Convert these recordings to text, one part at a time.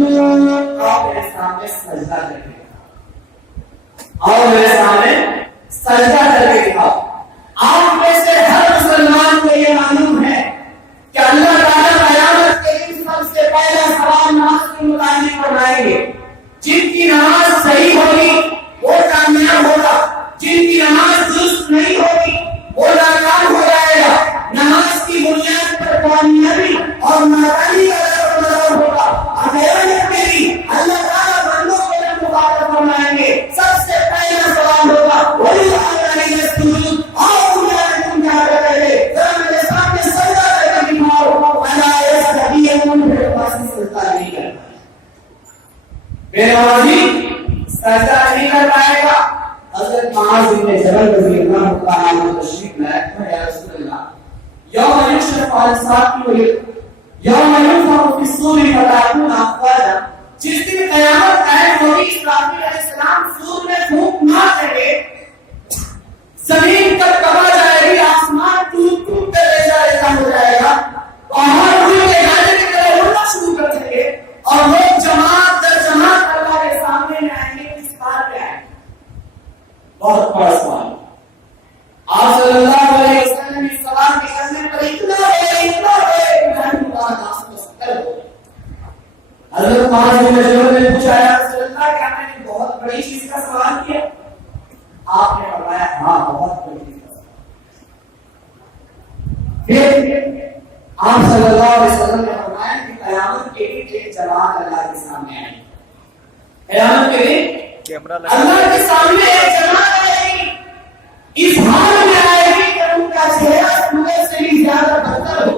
اور میرے سامنے سجدہ کر کے دکھاؤ، اور میرے سامنے سجدہ کر کے دکھاؤ۔ آپ میں سے ہر مسلمان کو یہ معلوم ہے کہ اللہ تعالیٰ قیامت کے دن سب سے پہلا سوال نماز کے متعلق فرمائیں گے۔ جن کی نماز صحیح ہوگی وہ کامیاب ہوگا، جن کی نماز درست نہیں ہوگی وہ ناکام ہو جائے گا۔ نماز کی بنیاد پر کامیابی اور ناکامی کا درجہ ہوگا۔ آخرت میں بھی اللہ تعالیٰ بندوں کو جب مخاطب فرمائیں گے، سب سے پہلا سوال ہوگا وَلِلَّهِ يَسْجُدُونَ، اور تم کیا کر رہے ہیں؟ ذرا میرے سامنے سجدہ کر کے دکھاؤ۔ وَلَا يَسْتَطِيعُونَ، میرے پاس سجدہ نہیں کرتا، بے نمازی سجدہ نہیں کر پائے گا۔ حضرت معاذ بن جبل رضی اللہ تعالیٰ عنہ تشریف لائے کہ یا رسول اللہ یوم یکشف عن الساق یوم ینفخ فی الصور فتأتون افواجا، جس دن قیامت قائم ہوگی اسرافیل علیہ السلام سور میں پھونک ماریں گے، زمین تک کبا جائے گی، آسمان ٹوٹ ٹوٹ کر ریزہ ہو جائے گا، پہاڑ اڑ کے جانے کی طرح اڑنا شروع کر دیں گے، اور لوگ جماعت در جماعت اللہ کے سامنے میں آئیں گے۔ کس بات پہ آئیں گے؟ بہت بڑا سوال۔ آپ صلی اللہ علیہ وسلم اس سوال کے کرنے پر اتنا حضرت معاذ بن جبل نے پوچھا یا رسول اللہ کیا میں نے بہت بڑی چیز کا سوال کیا؟ آپ نے فرمایا ہاں بہت بڑی چیز کا سوال۔ پھر آپ صلی اللہ علیہ وسلم نے فرمایا کہ قیامت کے دن ایک جماعت اللہ کے سامنے آئے گی، قیامت کے دن اللہ کے سامنے ایک جماعت آئے گی، اس حال میں آئے گی کہ ان کا چہرہ سورج سے بھی زیادہ بدتر ہو،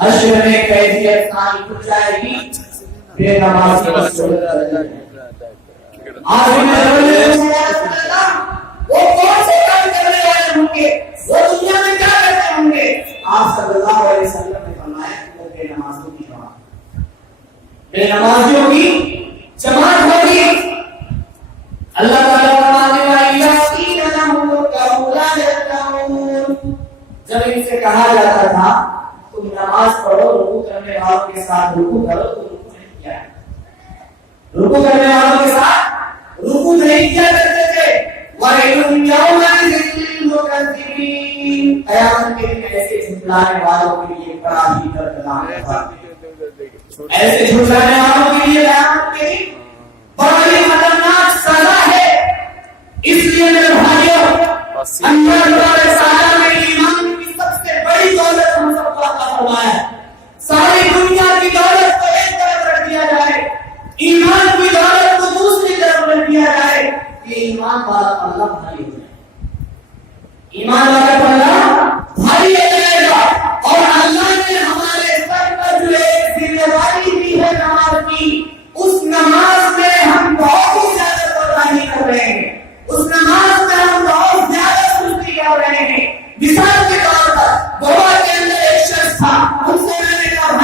حشر میں کیفیت ثانی کھل جائے گی، بے نماز کی صورت آج وہ کون سے کام کرنے والے ہوں گے، وہ دنیا میں کیا کرتے ہوں گے؟ آپ صلی اللہ علیہ وسلم نے فرمایا کہ وہ بے نمازیوں کی جماعت، بے نمازیوں کی جماعت ہوگی۔ اللہ تعالیٰ فرماتے ہیں جب ان سے کہا جاتا تھا تم نماز پڑھو، رکوع کرنے والوں کے ساتھ رکوع کرو، تو رکوع نہیں کیا، رکوع کرنے والوں کے ساتھ رکوع نہیں کیا کرتے تھے۔ وَيْلٌ يَوْمَئِذٍ لِّلْمُكَذِّبِينَ، قیامت کے دن ایسے جھٹلانے والوں کے لیے بڑا ہی دردناک ہے، ایسے جھٹلانے والوں کے لیے قیامت کے دن بڑا ہی خطرناک سزا ہے۔ اس لیے میرے بھائیوں، اللہ تعالیٰ نے ایمان کی سب سے بڑی دولت ہم سب کو عطا فرمایا ہے۔ ساری دنیا کی دولت کو ایک طرف رکھ دیا جائے، ایمان کی دولت کو دوسری طرف رکھ دیا جائے، یہ ایمان والا پلہ بھاری ہو جائے، ایمان والا پلہ بھاری ہو جائے گا۔ اور اللہ نے ہمارے سر پر جو ایک ذمہ داری دی ہے نماز کی، اس نماز میں ہم بہت ہی زیادہ قربانی کر رہے ہیں، اس نماز میں ہم بہت زیادہ سستی کر رہے ہیں۔ مثال کے طور پر گوا کے اندر ایک شخص تھا، ان سے میں نے کہا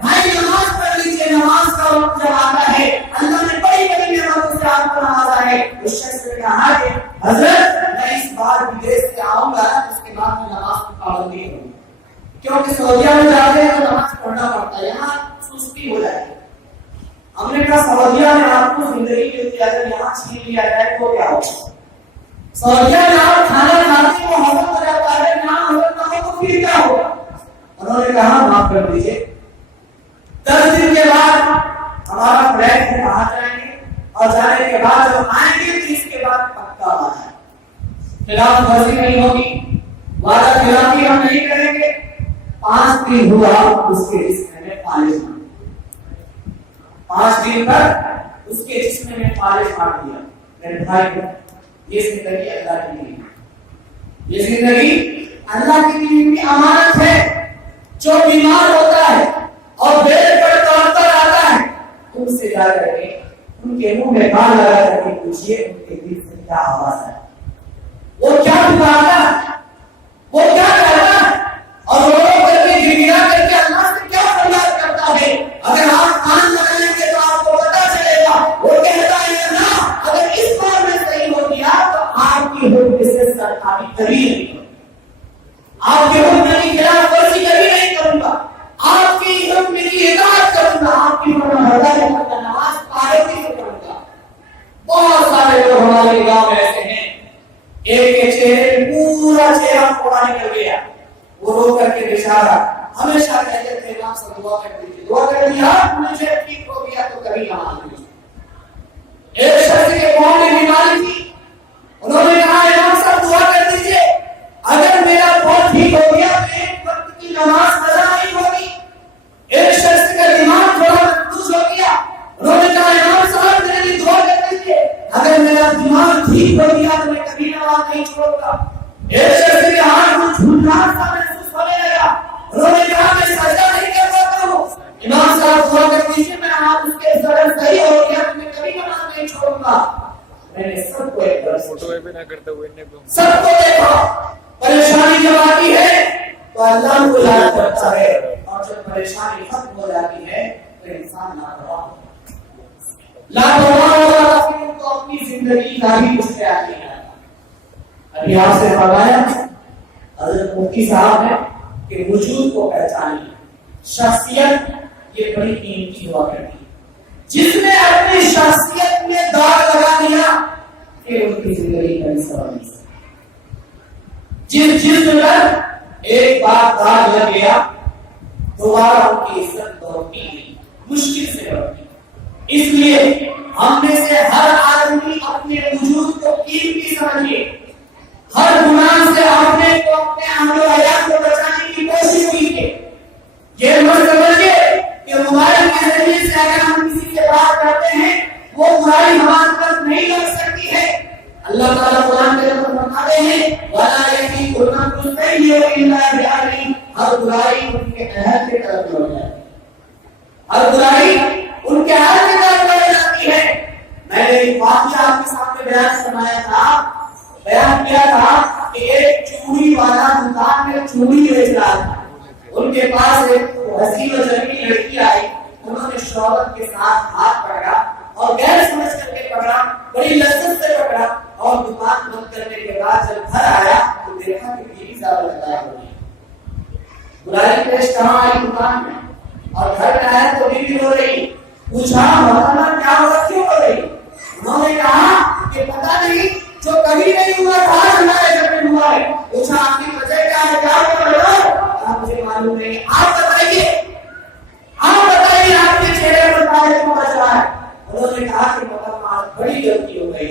بھائی نماز پڑھ لیجیے، نماز کا وقت جب آتا ہے اللہ نے بڑی بڑی نعمتوں سے آپ کو نوازا ہے۔ اس شخص نے کہا کہ حضرت میں اس بار بدیش سے آؤں گا، اس کے بعد میں نماز کی پابندی کروں گا، کیونکہ سعودیہ میں جاتے ہیں تو نماز پڑھنا پڑتا ہے، یہاں سستی ہو جاتی ہے۔ ہم نے کہا سعودیہ میں آپ کو زندگی ملتی ہے، اگر یہاں چھین لیا جائے تو کیا ہوگا؟ سعودیہ میں آپ کھانا کھاتے ہیں وہ ہضم ہو جاتا ہے، یہاں ہضم نہ ہو تو پھر کیا ہوگا؟ انہوں نے کہا معاف کر دیجیے، 10 دن کے بعد ہمارا فلیٹ ہے، کہاں جائیں گے، اور جانے کے بعد جب آئیں گے تو اس کے بعد پکا آنا ہے، خلاف ورزی نہیں ہوگی، وعدہ خلافی ہم نہیں کریں گے۔ 5 دن ہوا اس کے جسم میں پالش مار، 5 دن تک اس کے جسم میں پالش مار دیا۔ میرے بھائی یہ زندگی اللہ کی نہیں ہے، یہ زندگی اللہ کی دین کی امانت ہے۔ جو بیمار ہوتا ہے اور بیڈ پر دوڑتا رہتا ہے، ان سے جا کر کے ان کے منہ میں کان لگا کر کے پوچھیے ان کے دل سے کیا آواز ہے، وہ کیا پکارتا ہے، وہ کیا کہتا ہے، اور رو کر کے گڑگڑا کر کے اللہ سے کیا فریاد کرتا ہے۔ اگر آپ کان لگائیں گے تو آپ کو پتا چلے گا، وہ کہتا ہے اللہ اگر اس بار میں صحیح ہو گیا تو آپ کی حکم سے سرکاری کبھی نہیں کروں، آپ کے حکم کی خلاف ورزی کبھی نہیں کروں گا، آپ کی حکم کی اطاعت کروں گا، آپ کی فرما برداری کرنا، نماز پابندی سے پڑھوں گا۔ بہت سارے لوگ ہمارے گاؤں میں ایسے ہیں، ایک کے چہرے پورا چہرہ پھوڑا نکل گیا، وہ رو کر کے بیچارہ ہمیشہ کہتے تھے امام صاحب دعا کر دیجیے، دعا کر دیا مجھے ٹھیک ہو گیا تو کبھی نماز نہیں۔ ایک شخص کے پاؤں میں بیماری تھی، انہوں نے کہا امام صاحب دعا کر دیجیے، اگر میرا پاؤں ٹھیک ہو گیا تو ایک وقت کی نماز قضا نہیں ہوگی۔ ایک شخص کا دماغ تھوڑا محفوظ ہو گیا، انہوں نے کہا امام صاحب میرے لیے دعا کر دیجیے، اگر میرا دماغ ٹھیک ہو گیا تو میں کبھی نماز نہیں چھوڑوں گا۔ ایک شخص کے ہاتھ میں جھنجھان سا محسوس ہونے لگا، انہوں نے کہا میں سجدہ نہیں کر سکتا ہوں، امام صاحب دعا کر دیجیے، میرا ہاتھ اس کے زبر صحیح ہو گیا تو میں کبھی نماز نہیں چھوڑوں گا۔ میں نے سب کو ایک بار سب کو دیکھا، پریشانی جب آتی ہے تو اللہ کو یاد کرتا ہے، اور جب پریشانی ختم ہو جاتی ہے تو انسان لاپرواہ ہو جاتا ہے، پھر تو اپنی زندگی داری اس سے آتی ہے۔ ابھی آپ سے فرمایا حضرت مفتی صاحب نے کہ وجود کو پہچانیے، شخصیت یہ بڑی قیمتی ہوا کرتی ہے، جس نے اپنی شخصیت میں داغ لگا دیا کہ ان کی زندگی کا حصہ نہیں سکتا۔ جس جسم پر ایک بار داغ لگ گیا دوبارہ ان کی عزت لوٹتی نہیں، مشکل سے لوٹتی۔ اس لیے ہم میں سے ہر آدمی اپنے وجود کو قیمتی سمجھے، ہر گناہ سے اپنے کو اپنے عمل و حیات کو بچانے کی کوشش کیجیے۔ یہ مت سمجھیے کہ موبائل کے ذریعے سے اگر ہم کسی سے بات کرتے ہیں وہ برائی ہمارے تک نہیں لگ سکتی ہے۔ اللہ تعالیٰ قرآن کے اندر فرماتے ہیں وَلَا يَحِيقُ الْأَمْرُ السَّيِّئُ إِلَّا بِأَهْلِهِ، ہر برائی ان کے اہل کی طرف لوٹ جاتی ہے، ہر برائی ان کے اہل کی طرف لوٹ جاتی ہے۔ میں نے ایک واقعہ آپ کے سامنے بیان کیا تھا کہ ایک چوڑی والا دکان میں چوڑی بیچ رہا تھا، ان کے پاس ایک حسین و جمیل لڑکی آئی، انہوں نے شوہر کے ساتھ ہاتھ پکڑا اور غیر سمجھ کر کے پکڑا، بڑی لذت سے پکڑا، اور دکان بند کرنے کے بعد جب گھر آیا تو دیکھا کہ بیوی زیادہ لگایا ہو گئی، برائی پیش کہاں آئی دکان میں، اور گھر میں آیا تو بیوی رو رہی، پوچھا مولانا کیا ہوا، کیوں رو رہی؟ انہوں نے کہا کہ پتہ نہیں جو کبھی نہیں ہوا تھا ہمارے گھر میں ہوا ہے۔ پوچھا آپ کی وجہ کیا ہے، کیا کر رہے ہو؟ مجھے معلوم نہیں، آپ بتائیے آپ کے چہرے پر تاج کیوں بچ رہا ہے؟ انہوں نے کہا کہ محترمہ بڑی غلطی ہو گئی،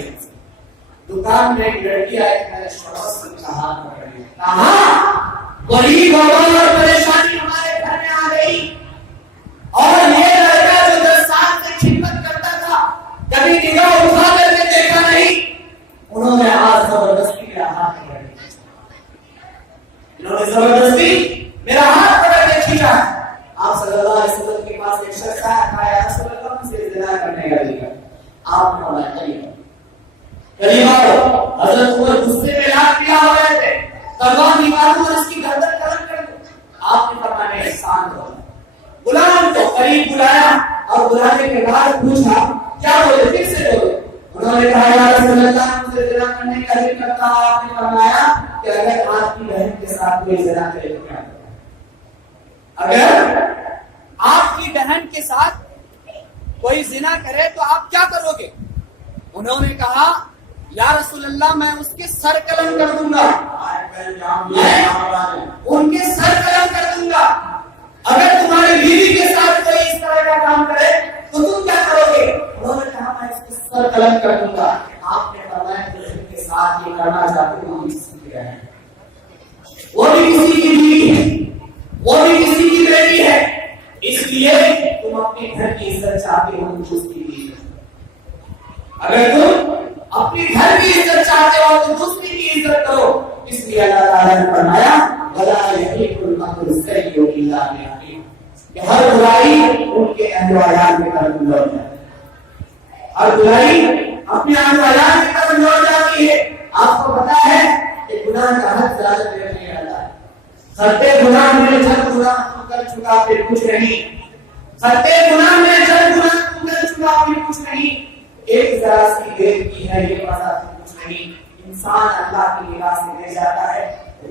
دکان میں ایک لڑکی آئی، میں نے شوہر سے کہا وہی بابا اور پریشانی ہمارے گھر میں آ گئی، اور یہ لڑکا جو 10 سال سے خدمت کرتا تھا کبھی نگاہ اٹھا کر کے دیکھا نہیں، انہوں نے آج زبردستی میرا ہاتھ پکڑ کے میرا ہاتھ پکڑ کے کھینچا۔ آپ صلی اللہ علیہ وسلم کے پاس ایک شخص آیا، کہا یا رسول اللہ مجھے زنا کرنے کا دل ہے، آپ نے فرمایا قریب آؤ۔ حضرت عمر غصے میں لاکھ دیا ہو رہے تھے، تلوار نکالو اور اس کی گردن قلم کر دو، آپ نے فرمایا احسان کرو، غلام کو قریب بلایا اور بلانے کے بعد پوچھا کیا بولے، پھر سے بولے۔ انہوں نے کہا یا رسول اللہ مجھے زنا کرنے کا دل کرتا ہے، آپ نے فرمایا کہ اگر آپ کی بہن کے ساتھ کوئی زنا کرے تو کیا کرے، اگر آپ کی بہن کے ساتھ کوئی زنا کرے تو آپ کیا کرو گے؟ انہوں نے کہا یا رسول اللہ میں اس کے سر قلم کر دوں گا، میں ان کے سر قلم کر دوں گا۔ اگر تمہاری بیوی کے ساتھ کوئی اس طرح کا کام کرے تو تم کیا کرو گے؟ انہوں نے کہا میں اس کے سر قلم کر دوں گا۔ آپ نے فرمایا کہ ان کے ساتھ یہ کرنا چاہتے ہو وہ بھی کسی کی بیوی ہے، وہ بھی کسی کی بیٹی ہے، اس لیے تم اپنے گھر کی عزت چاہتے ہو تو اس کی بھی عزت، اگر تم اپنی گھر کی عزت چاہتے ہو تو دوسری کی عزت کرو۔ اس لیے اللہ تعالیٰ نے فرمایا وَلَا يَحِيقُ الْمَكْرُ السَّيِّئُ إِلَّا بِأَهْلِهِ، کہ ہر برائی ان کے اہل و عیال کی طرف لوٹ جاتی ہے، ہر برائی اپنے اہل و عیال کی طرف لوٹ جاتی ہے۔ آپ کو پتا ہے کہ گناہ کا حد زیادہ دیر نہیں رہتا ہے، خطے گناہ میں جب گناہ تو کر چکا پھر کچھ نہیں، خطے گناہ میں جب گناہ تو کر چکا پھر کچھ نہیں، ایک ذرا سی دیر کی ہے یہ پتا کچھ نہیں، انسان اللہ کی نگاہ سے گر جاتا ہے،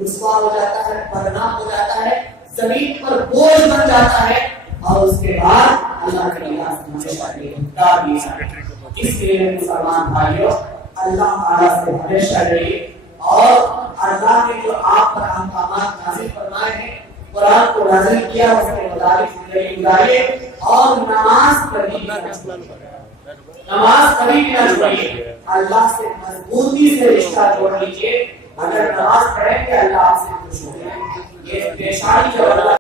رسوا ہو جاتا ہے، بدنام ہو جاتا ہے، زمین پر بوجھ بن جاتا ہے، اور اس کے بعد اللہ کے لیے ہمیشہ دعا دی جائے۔ اس لیے مسلمان بھائیوں اللہ تعالیٰ سے ہمیشہ ڈریے اور اللہ نے جو آپ پر احکامات نازل فرمائے ہیں، قرآن کو نازل کیا، اس کے مطابق زندگی گزاریے اور نماز کبھی نہ چھوڑیے، اللہ سے مضبوطی سے رشتہ جوڑ لیجیے۔ اگر نماز پڑھیں گے اللہ آپ سے خوش ہو جائے گے۔ یہ پیشانی جو اللہ